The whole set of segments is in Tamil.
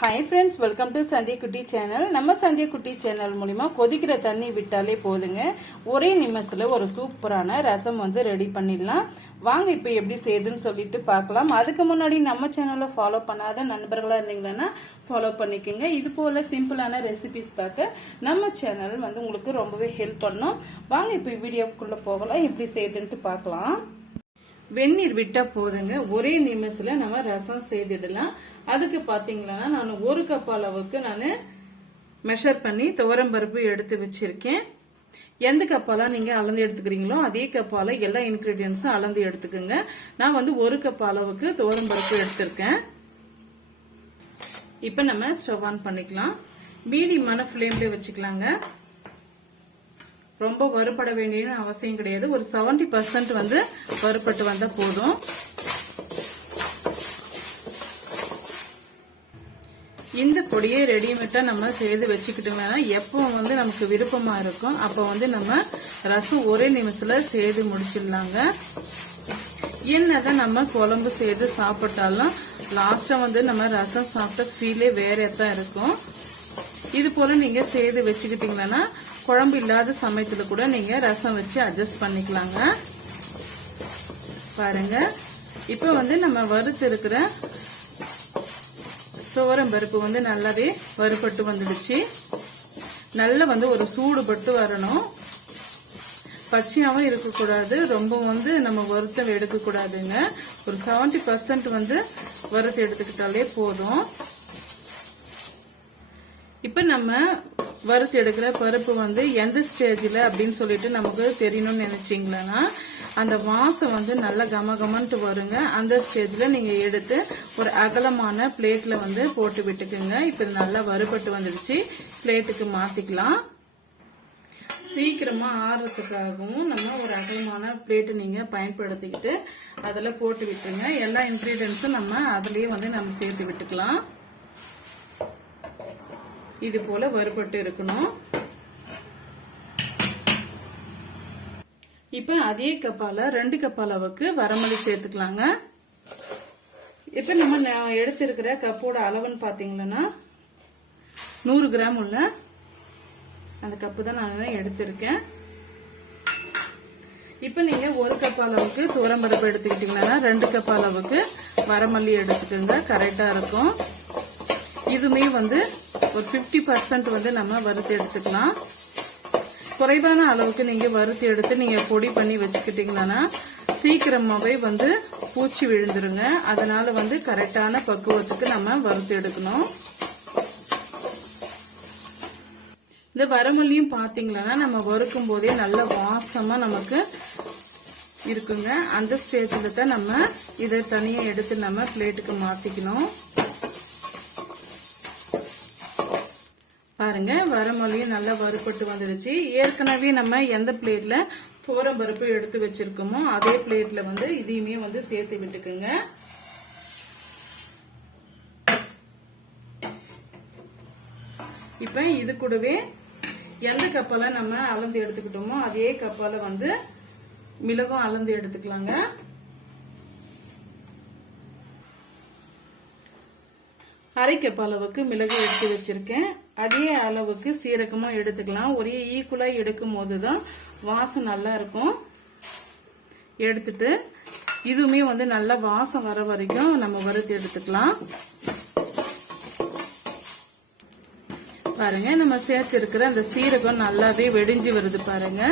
Hi friends welcome to Sandhya Kutty channel நம்ம சந்திய குட்டி சேனல் மூலிமா கொதிக்கிற தண்ணி விட்டாலே போதுங்க. ஒரே நிமிஷத்தில் ஒரு சூப்பரான ரசம் வந்து ரெடி பண்ணிடலாம். வாங்க இப்போ எப்படி செய்யுதுன்னு சொல்லிட்டு பார்க்கலாம். அதுக்கு முன்னாடி நம்ம சேனலை ஃபாலோ பண்ணாத நண்பர்களாக இருந்தீங்கன்னா ஃபாலோ பண்ணிக்கோங்க. இது போல் சிம்பிளான ரெசிபிஸ் பார்க்க நம்ம சேனல் வந்து உங்களுக்கு ரொம்பவே ஹெல்ப் பண்ணும். வாங்க இப்போ வீடியோக்குள்ளே போகலாம். எப்படி செய்யுதுன்ட்டு பார்க்கலாம். வெந்நீர் விட்டா போதுங்க. ஒரே நிமிஷத்துல நம்ம ரசம் செய்திடலாம். அதுக்கு பாத்தீங்கன்னா நான் ஒரு கப் அளவுக்கு நான் மெஷர் பண்ணி துவரம் பருப்பு எடுத்து வச்சிருக்கேன். எந்த கப்பாலாம் நீங்க அளந்து எடுத்துக்கிறீங்களோ அதே கப்பால எல்லா இன்கிரீடியன்ஸும் அளந்து எடுத்துக்கோங்க. நான் வந்து ஒரு கப் அளவுக்கு துவரம் பருப்பு எடுத்திருக்கேன். இப்ப நம்ம ஸ்டவ் ஆன் பண்ணிக்கலாம். மீடியமான ஃப்ளேம்ல வச்சுக்கலாங்க. ரொம்ப வறுபட வேண்டிய அவசியம் கிடையாது. ஒரு செவன்டி பர்சன்ட் வந்து வறுபட்டு வந்தா போதும். இந்த பொடியை ரெடிமேட்டா நம்ம செய்து வச்சுக்கிட்டோம்னா எப்போ வந்து நமக்கு விருப்பமா இருக்கும். அப்போ வந்து நம்ம ரசம் ஒரே நிமிஷத்துல செய்து முடிச்சிடலாங்க. என்னதான் நம்ம குழம்பு செய்து சாப்பிட்டாலும் லாஸ்டா வந்து நம்ம ரசம் சாப்பிட்ட ஃபீலே வேற தான் இருக்கும். இது போல நீங்க செய்து வச்சுக்கிட்டீங்கன்னா குழம்பு இல்லாத சமயத்துல கூட நீங்க ரசம் வச்சு அட்ஜஸ்ட் பண்ணிக்கலாங்க. பாருங்க. இப்ப வந்து நம்ம வறுத்து இருக்கிற துவரம் பருப்பு வந்து நல்லாவே வறுபட்டு வந்துடுச்சு. நல்லா வந்து ஒரு சூடு பட்டு வரணும். பச்சையாகவும் இருக்கக்கூடாது. ரொம்ப வந்து நம்ம வருத்தம் எடுக்கக்கூடாதுங்க. ஒரு செவன்டி பர்சன்ட் வந்து வறுத்து எடுத்துக்கிட்டாலே போதும். இப்போ நம்ம வறுத்து எடுக்கிற பருப்பு வந்து எந்த ஸ்டேஜில் அப்படின்னு சொல்லிட்டு நமக்கு தெரியணும்னு நினச்சிங்களேன்னா அந்த வாசம் வந்து நல்லா கம கமன்ட்டு வருங்க. அந்த ஸ்டேஜில் நீங்கள் எடுத்து ஒரு அகலமான பிளேட்டில் வந்து போட்டு விட்டுக்குங்க. இப்போ நல்லா வறுபட்டு வந்துடுச்சு. பிளேட்டுக்கு மாற்றிக்கலாம் சீக்கிரமாக ஆறுறதுக்காகவும் நம்ம ஒரு அகலமான பிளேட்டு நீங்கள் பயன்படுத்திக்கிட்டு அதில் போட்டு விட்டுருங்க. எல்லா இன்க்ரீடியன்ஸும் நம்ம அதுலேயே வந்து நம்ம சேர்த்து விட்டுக்கலாம். இது போல வறுபட்டு இருக்கணும். இப்ப அதே கப்பால ரெண்டு கப் அளவுக்கு வரமல்லி சேர்த்துக்கலாங்க. இப்ப நம்ம எடுத்திருக்கிற கப்போட அளவுன்னு பாத்தீங்கன்னா நூறு கிராம் உள்ள அந்த கப்பு தான் நான் எடுத்திருக்கேன். இப்ப நீங்க ஒரு கப் அளவுக்கு துவரம்பருப்பு எடுத்துக்கிட்டீங்கன்னா ரெண்டு கப் அளவுக்கு வரமல்லி எடுத்துக்கோங்க. கரெக்டா இருக்கும். இதுமே வந்து ஒரு 50% பர்சன்ட் வந்து நம்ம வறுத்து எடுத்துக்கலாம். குறைவான அளவுக்கு நீங்கள் வறுத்து எடுத்து நீங்கள் பொடி பண்ணி வச்சுக்கிட்டிங்கன்னா சீக்கிரமாகவே வந்து பூச்சி விழுந்துருங்க. அதனால் வந்து கரெக்டான பக்குவத்துக்கு நம்ம வறுத்து எடுக்கணும். இந்த வரமல்லியும் பார்த்தீங்களன்னா நம்ம வறுக்கும் போதே நல்ல வாசமாக நமக்கு இருக்குங்க. அந்த ஸ்டேஜில் தான் நம்ம இதை தனியாக எடுத்து நம்ம பிளேட்டுக்கு மாற்றிக்கணும் பாருங்க வரமொழியும் நல்லா வறுபட்டு வந்துடுச்சு ஏற்கனவே நம்ம எந்த பிளேட்ல தோரம் பருப்பு எடுத்து வச்சிருக்கோமோ அதே பிளேட்ல வந்து இதையுமே வந்து சேர்த்து விட்டுக்குங்க. இப்ப இது கூடவே எந்த கப்பால நம்ம அளந்து எடுத்துக்கிட்டோமோ அதே கப்பால வந்து மிளகும் அளந்து எடுத்துக்கலாங்க. அரை கப் அளவுக்கு மிளகு எடுத்து வச்சிருக்கேன். அதே அளவுக்கு சீரகமும் எடுத்துக்கலாம். ஒரே ஈக்குவலாக எடுக்கும் போது தான் வாசம் நல்லா இருக்கும். எடுத்துட்டு இதுவுமே வந்து நல்லா வாசம் வர வரைக்கும் நம்ம வறுத்து எடுத்துக்கலாம். பாருங்க நம்ம சேர்த்து இருக்கிற அந்த சீரகம் நல்லாவே வெடிஞ்சு வருது பாருங்க.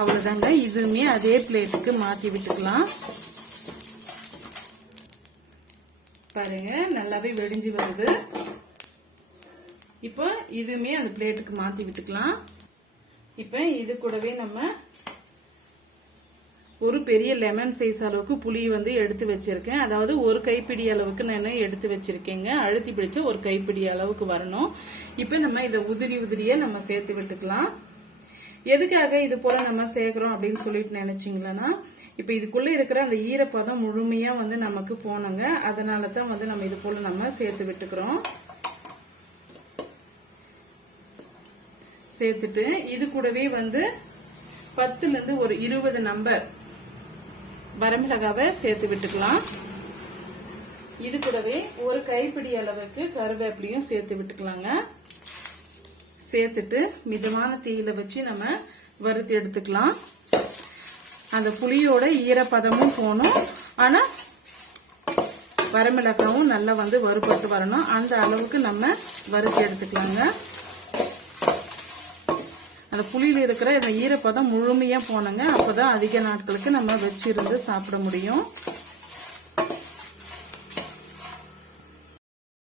அவ்வளோதாங்க இதுவுமே அதே பிளேட்டுக்கு மாற்றி விட்டுக்கலாம். பாருங்க நல்லாவே வெடிஞ்சு வருது. இப்போ இதுவுமே அந்த பிளேட்டுக்கு மாத்தி விட்டுக்கலாம். இப்போ இது கூடவே நம்ம ஒரு பெரிய லெமன் சைஸ் அளவுக்கு புளி வந்து எடுத்து வச்சிருக்கேன். அதாவது ஒரு கைப்பிடி அளவுக்கு நான் எடுத்து வச்சிருக்கேங்க. அழுத்தி பிடிச்ச ஒரு கைப்பிடி அளவுக்கு வரணும். இப்போ நம்ம இதை உதிரி உதிரியே நம்ம சேர்த்து விட்டுக்கலாம். எதுக்காக இது போல நம்ம சேர்க்கிறோம் அப்படின்னு சொல்லிட்டு நினைச்சீங்களா இப்ப இதுக்குள்ள இருக்கிற அந்த ஈரப்பதம் முழுமையா வந்து நமக்கு போனங்க அதனால தான் வந்து நம்ம இது போல நம்ம சேர்த்து விட்டுக்கிறோம். சேர்த்துட்டு இது கூடவே வந்து பத்துல இருந்து ஒரு இருபது நம்பர் வரமிளகாவை சேர்த்து விட்டுக்கலாம். இது கூடவே ஒரு கைப்பிடி அளவுக்கு கருவேப்பிலையும் சேர்த்து விட்டுக்கலாங்க. சேர்த்துட்டு மிதமான தீயில வச்சு நம்ம வறுத்து எடுத்துக்கலாம். அந்த புளியோட ஈரப்பதமும் போகணும். ஆனா வரமிளகாவும் நல்லா வந்து வறுபட்டு வரணும். அந்த அளவுக்கு நம்ம வறுத்து எடுத்துக்கலாங்க. அந்த புளியில இருக்கிற இந்த ஈரப்பதம் முழுமையா போனங்க. அப்பதான் அதிக நாட்களுக்கு நம்ம வச்சிருந்து சாப்பிட முடியும்.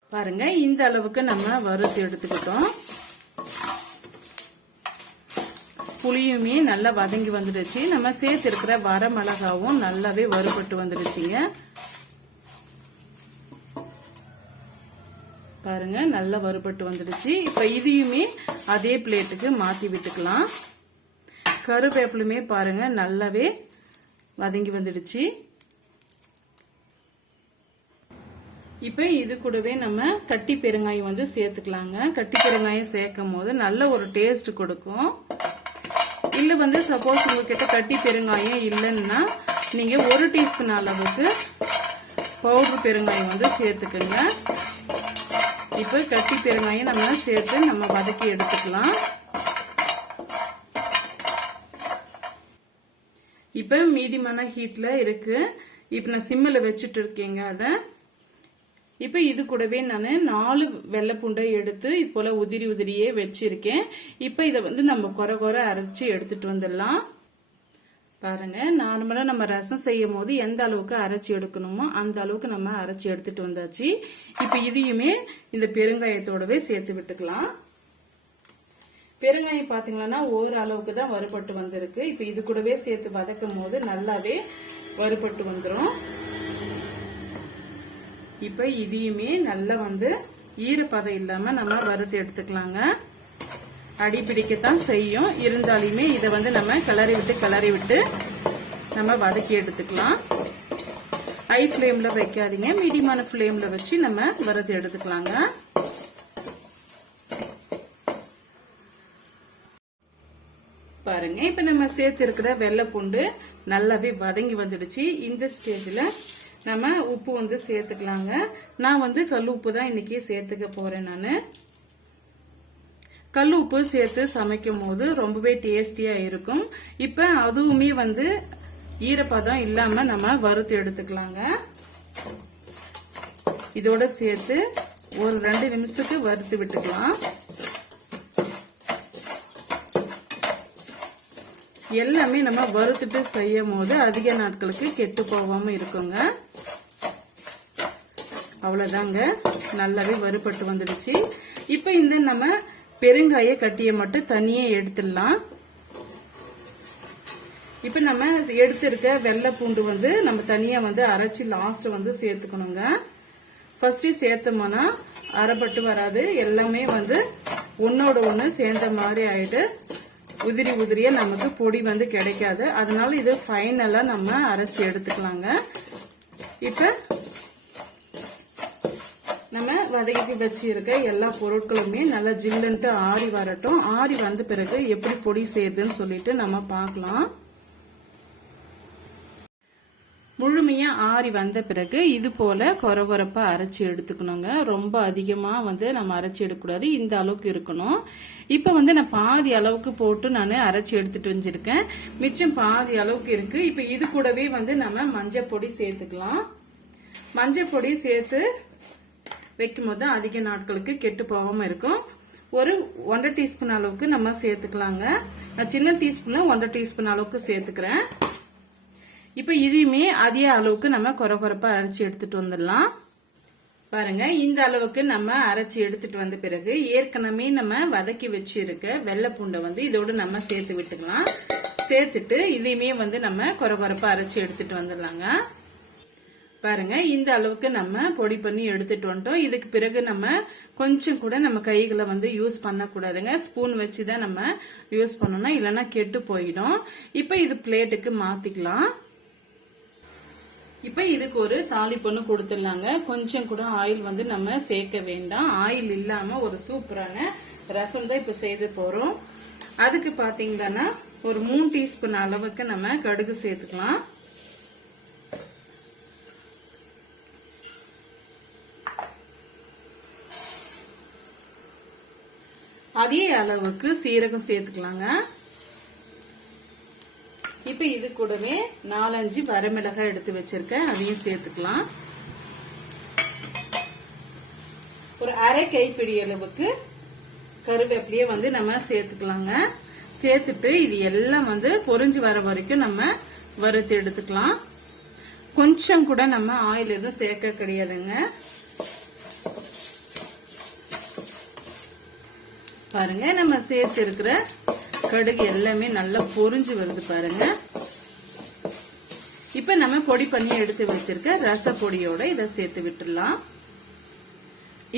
பாருங்க இந்த அளவுக்கு நம்ம வறுத்து எடுத்துக்கிட்டோம். புளியுமே நல்லா வதங்கி வந்துடுச்சு. நம்ம சேர்த்து இருக்கிற வரமிளகாவும் நல்லாவே வறுபட்டு வந்துடுச்சுங்க. பாருங்க நல்லா வறுபட்டு வந்துடுச்சு. இப்ப இதையுமே அதே பிளேட்டுக்கு மாத்தி விட்டுக்கலாம். கருவேப்பிலுமே பாருங்க நல்லாவே வதங்கி வந்துடுச்சு. இப்ப இது கூடவே நம்ம கட்டி பெருங்காயம் வந்து சேர்த்துக்கலாங்க. கட்டி பெருங்காயம் சேர்க்கும் போது நல்ல ஒரு டேஸ்ட் கொடுக்கும். இல்லை வந்து சப்போஸ் உங்ககிட்ட கட்டி பெருங்காயம் இல்லைன்னா நீங்கள் ஒரு டீஸ்பூன் அளவுக்கு பவுடர் பெருங்காயம் வந்து சேர்த்துக்குங்க. இப்போ கட்டி பெருங்காயம் நம்ம சேர்த்து நம்ம வதக்கி எடுத்துக்கலாம். இப்போ மீடியமான ஹீட்டில் இருக்குது இப்போ நான் சிம்மில் வச்சுட்டு இருக்கேங்க அதை. இப்போ இது கூடவே நான் நாலு வெள்ளைப்பூண்டை எடுத்து இது போல் உதிரி உதிரியே வச்சிருக்கேன். இப்போ இதை வந்து நம்ம குறை குறை அரைச்சி எடுத்துட்டு வந்துடலாம். பாருங்க நார்மலாக நம்ம ரசம் செய்யும் போது எந்த அளவுக்கு அரைச்சி எடுக்கணுமோ அந்த அளவுக்கு நம்ம அரைச்சி எடுத்துட்டு வந்தாச்சு. இப்போ இதையுமே இந்த பெருங்காயத்தோடவே சேர்த்து விட்டுக்கலாம். பெருங்காயம் பார்த்தீங்கன்னா ஒவ்வொரு அளவுக்கு தான் வறுபட்டு வந்திருக்கு. இப்போ இது கூடவே சேர்த்து வதக்கும் போது நல்லாவே வறுபட்டு வந்துடும் இப்ப இதையுமே நல்லா வந்து ஈரப்பதம் இல்லாம நம்ம வறுத்து எடுத்துக்கலாங்க. அடி பிடிக்கத்தான் செய்யும். இருந்தாலுமே இதை வந்து நம்ம கிளறி விட்டு கிளறி விட்டு நம்ம வதக்கி எடுத்துக்கலாம். ஹை ஃப்ளேமில் வைக்காதீங்க. மீடியமான ஃப்ளேமில் வச்சு நம்ம வறுத்து எடுத்துக்கலாங்க. பாருங்க இப்ப நம்ம சேர்த்து இருக்கிற வெள்ளை பூண்டு நல்லாவே வதங்கி வந்துடுச்சு. இந்த ஸ்டேஜ்ல நம்ம உப்பு வந்து சேர்த்துக்கலாங்க. நான் வந்து கல் உப்பு தான் இன்னைக்கு சேர்த்துக்க போறேன் நான். கல் உப்பு சேர்த்து சமைக்கும் போது ரொம்பவே டேஸ்டியா இருக்கும். இப்ப அதுவுமே வந்து ஈரப்பதம் இல்லாம நம்ம வறுத்து எடுத்துக்கலாங்க. இதோட சேர்த்து ஒரு ரெண்டு நிமிஷத்துக்கு வறுத்து விட்டுக்கலாம். எல்லாமே நம்ம வறுத்துட்டு செய்யும் போது அதிக நாட்களுக்கு கெட்டு போகாம இருக்குங்க. அவ்வளோதாங்க நல்லாவே வறுபட்டு வந்துடுச்சு. இப்போ இந்த நம்ம பெருங்காய கட்டியை மட்டும் தனியே எடுத்துடலாம். இப்போ நம்ம எடுத்திருக்க வெள்ளை பூண்டு வந்து நம்ம தனியாக வந்து அரைச்சி லாஸ்ட் வந்து சேர்த்துக்கணுங்க. ஃபர்ஸ்ட் சேர்த்தோம்னா அரைப்பட்டு வராது. எல்லாமே வந்து ஒன்னோட ஒன்று சேர்ந்த மாதிரி ஆயிட்டு உதிரி உதிரியா நமக்கு பொடி வந்து கிடைக்காது. அதனால இது ஃபைனலா நம்ம அரைச்சி எடுத்துக்கலாங்க. இப்ப நம்ம வதக்கி வச்சிருக்க எல்லா பொருட்களுமே நல்லா ஜில்லுன்ட்டு ஆறி வரட்டும். ஆறி வந்த பிறகு எப்படி பொடி செய்யுதுன்னு சொல்லிட்டு நம்ம பார்க்கலாம். முழுமையாக ஆறி வந்த பிறகு இது போல கொரகொரப்பா அரைச்சி எடுத்துக்கணுங்க. ரொம்ப அதிகமாக வந்து நம்ம அரைச்சி எடுக்கக்கூடாது. இந்த அளவுக்கு இருக்கணும். இப்போ வந்து நான் பாதி அளவுக்கு போட்டு நான் அரைச்சி எடுத்துட்டு வந்துருக்கேன். மிச்சம் பாதி அளவுக்கு இருக்கு. இப்போ இது கூடவே வந்து நம்ம மஞ்சள் பொடி சேர்த்துக்கலாம். மஞ்சள் பொடி சேர்த்து வைக்கும் போது அதிக நாட்களுக்கு கெட்டு போகாம இருக்கும். ஒரு ஒன்றரை டீஸ்பூன் அளவுக்கு நம்ம சேர்த்துக்கலாங்க. நான் சின்ன டீஸ்பூன்ல ஒன்றரை டீஸ்பூன் அளவுக்கு சேர்த்துக்கிறேன். இப்போ இதையுமே அதே அளவுக்கு நம்ம குறை குறைப்பா அரைச்சி எடுத்துட்டு வந்துடலாம். பாருங்க இந்த அளவுக்கு நம்ம அரைச்சி எடுத்துட்டு வந்த பிறகு ஏற்கனவே நம்ம வதக்கி வச்சிருக்க வெள்ளை பூண்டை வந்து இதோடு நம்ம சேர்த்து விட்டுக்கலாம். சேர்த்துட்டு இதையுமே வந்து நம்ம குறை குறைப்பா அரைச்சி எடுத்துட்டு வந்துடலாங்க. பாருங்க இந்த அளவுக்கு நம்ம பொடி பண்ணி எடுத்துட்டு வந்துட்டோம். இதுக்கு பிறகு நம்ம கொஞ்சம் கூட நம்ம கைகளை வந்து யூஸ் பண்ணக்கூடாதுங்க. ஸ்பூன் வச்சு தான் நம்ம யூஸ் பண்ணணும் இல்லைன்னா கெட்டு போயிடும். இப்போ இது பிளேட்டுக்கு மாத்திக்கலாம். இப்ப இதுக்கு ஒரு தாளிப்பொண்ணு கொடுத்துடலாங்க. கொஞ்சம் கூட ஆயில் வந்து நம்ம சேர்க்க வேண்டாம். ஆயில் இல்லாம ஒரு சூப்பரான ரசம் தான் இப்ப செய்து போறோம். அதுக்கு பாத்தீங்கன்னா ஒரு மூணு டீஸ்பூன் அளவுக்கு நம்ம கடுகு சேர்த்துக்கலாம். அதே அளவுக்கு சீரகம் சேர்த்துக்கலாங்க. இப்ப இது கூடவே நாலஞ்சு வரமிளகாய் எடுத்து வச்சிருக்கேன். அதையும் சேர்த்துக்கலாம். ஒரு அரை கைப்பிடி அளவுக்கு கருவேப்பிலையே வந்து நம்ம சேர்த்துக்கலாங்க. சேர்த்துட்டு இது எல்லாம் வந்து பொரிஞ்சு வர வரைக்கும் நம்ம வறுத்து எடுத்துக்கலாம். கொஞ்சம் கூட நம்ம ஆயில் எதுவும் சேர்க்க கிடையாதுங்க. பாருங்க நம்ம சேர்த்து இருக்கிற கடுகு எல்லாமே நல்லா பொறிஞ்சு வருது பாருங்க. இப்ப நம்ம பொடி பண்ணி எடுத்து வச்சிருக்க ரச பொடியோட இதை சேர்த்து விட்டுடலாம்.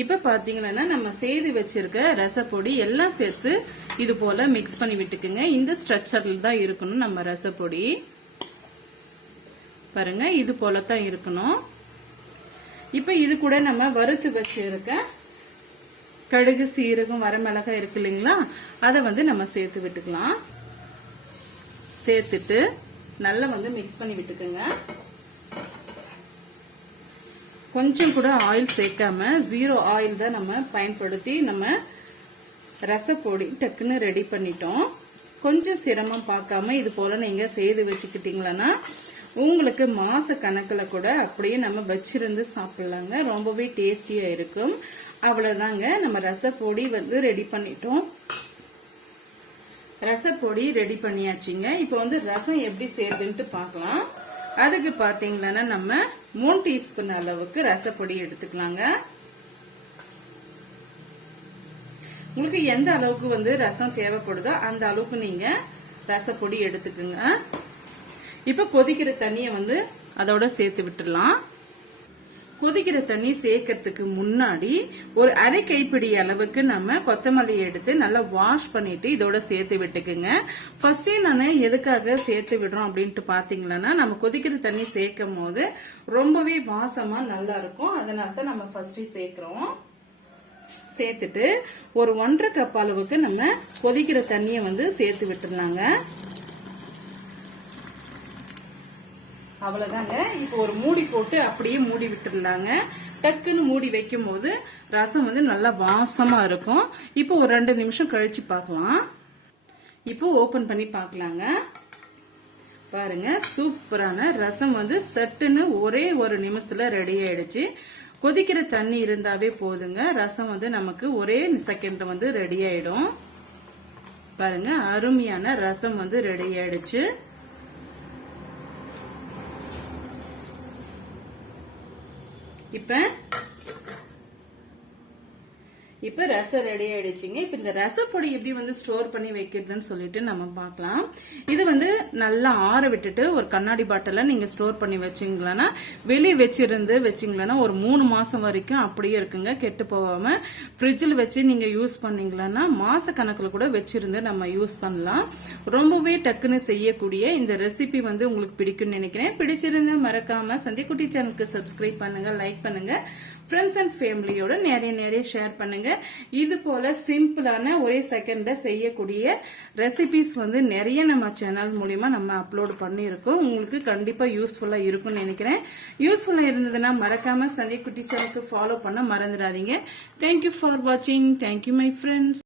இப்ப பாத்தீங்கன்னா நம்ம செய்து வச்சிருக்க ரசப்பொடி எல்லாம் சேர்த்து இது போல மிக்ஸ் பண்ணி விட்டுக்குங்க. இந்த ஸ்ட்ரக்சர்ல தான் இருக்கணும் நம்ம ரசப்பொடி பாருங்க இது போல தான் இருக்கணும். இப்ப இது கூட நம்ம வறுத்து வச்சிருக்க கடுகு சீரகம் வரமிளகாய் இருக்கு இல்லைங்களா? அதை வந்து நம்ம சேர்த்து விட்டுக்கலாம். சேர்த்துட்டு நல்லா வந்து மிக்ஸ் பண்ணி விட்டுக்குங்க. கொஞ்சம் கூட ஆயில் சேர்க்காம ஜீரோ ஆயில் தான் நம்ம பயன்படுத்தி நம்ம ரசப்பொடி டக்குன்னு ரெடி பண்ணிட்டோம். கொஞ்சம் சிரமம் பார்க்காம இது போல நீங்க செய்து வச்சுக்கிட்டீங்களன்னா உங்களுக்கு மாச கணக்கில் கூட அப்படியே நம்ம வச்சிருந்து சாப்பிடலாங்க. ரொம்பவே டேஸ்டியா இருக்கும். அவ்வளவுதாங்க. நம்ம ரசப்பொடி வந்து ரெடி பண்ணிட்டோம். ரசப்பொடி ரெடி பண்ணியாச்சுங்க. இப்போ வந்து ரசம் எப்படி செய்யுதுன்ட்டு பார்க்கலாம். அதுக்கு பாத்தீங்கன்னா நம்ம மூணு டீஸ்பூன் அளவுக்கு ரசப்பொடி எடுத்துக்கலாங்க. உங்களுக்கு எந்த அளவுக்கு வந்து ரசம் தேவைப்படுதோ அந்த அளவுக்கு நீங்க ரசப்பொடி எடுத்துக்குங்க. இப்ப கொதிக்கிற தண்ணியை வந்து அதோட சேர்த்து விட்டுடலாம். கொதிக்கிற தண்ணி சேர்க்கறதுக்கு முன்னாடி ஒரு அரை கைப்பிடி அளவுக்கு நம்ம கொத்தமல்லி எடுத்து நல்லா வாஷ் பண்ணிட்டு இதோட சேர்த்து விட்டுக்குங்க. ஃபர்ஸ்டே நான் எதுக்காக சேர்த்து விடுறோம் அப்படின்ட்டு பாத்தீங்கன்னா நம்ம கொதிக்கிற தண்ணி சேர்க்கும் போது ரொம்பவே வாசமா நல்லா இருக்கும் அதனால தான் நம்ம ஃபர்ஸ்டே சேர்க்கிறோம். சேர்த்துட்டு ஒரு ஒன்றரை கப் அளவுக்கு நம்ம கொதிக்கிற தண்ணியை வந்து சேர்த்து விட்டுருலாங்க அவ்வளவுதாங்க. இப்போ ஒரு மூடி போட்டு அப்படியே மூடி விட்டுருந்தாங்க. டக்குன்னு மூடி வைக்கும் போது ரசம் வந்து நல்லா வாசமா இருக்கும். இப்போ ஒரு ரெண்டு நிமிஷம் கழிச்சு பார்க்கலாம். இப்போ ஓபன் பண்ணி பார்க்கலாங்க. பாருங்க சூப்பரான ரசம் வந்து சட்டுன்னு ஒரே ஒரு நிமிஷத்துல ரெடி ஆயிடுச்சு. கொதிக்கிற தண்ணி இருந்தாவே போதுங்க. ரசம் வந்து நமக்கு ஒரே செகண்ட் வந்து ரெடி ஆயிடும். பாருங்க அருமையான ரசம் வந்து ரெடி ஆயிடுச்சு. இப்போ இப்ப ரசம் ரெடி ஆயிடுச்சுங்க. இப்ப இந்த ரசப்பொடி எப்படி வந்து ஸ்டோர் பண்ணி வைக்கிறதுன்னு சொல்லிட்டு நம்ம பார்க்கலாம். இது வந்து நல்லா ஆற விட்டுட்டு ஒரு கண்ணாடி பாட்டில நீங்க ஸ்டோர் பண்ணி வச்சீங்களன்னா வெளியே வச்சிருந்து வச்சீங்களன்னா ஒரு மூணு மாசம் வரைக்கும் அப்படியே இருக்குங்க. கெட்டு போகாம ஃப்ரிட்ஜில் வச்சு நீங்க யூஸ் பண்ணீங்களன்னா மாச கணக்குல கூட வச்சிருந்து நம்ம யூஸ் பண்ணலாம். ரொம்பவே டக்குன்னு செய்யக்கூடிய இந்த ரெசிபி வந்து உங்களுக்கு பிடிக்கும்னு நினைக்கிறேன். பிடிச்சிருந்தா மறக்காம சந்திக்குட்டி சேனலுக்கு சப்ஸ்கிரைப் பண்ணுங்க லைக் பண்ணுங்க. ஃப்ரெண்ட்ஸ் அண்ட் ஃபேமிலியோட நிறைய நிறைய ஷேர் பண்ணுங்க. இது போல சிம்பிளான ஒரே செகண்ட்ல செய்யக்கூடிய ரெசிபிஸ் வந்து நிறைய நம்ம சேனல் மூலியமா நம்ம அப்லோட் பண்ணியிருக்கோம். உங்களுக்கு கண்டிப்பா யூஸ்ஃபுல்லா இருக்கும்னு நினைக்கிறேன். யூஸ்ஃபுல்லா இருந்ததுன்னா மறக்காம சஞ்சய் குட்டி சேனலுக்கு ஃபாலோ பண்ண மறந்துடாதீங்க. தேங்க்யூ ஃபார் வாட்சிங் தேங்க்யூ மை ஃப்ரெண்ட்ஸ்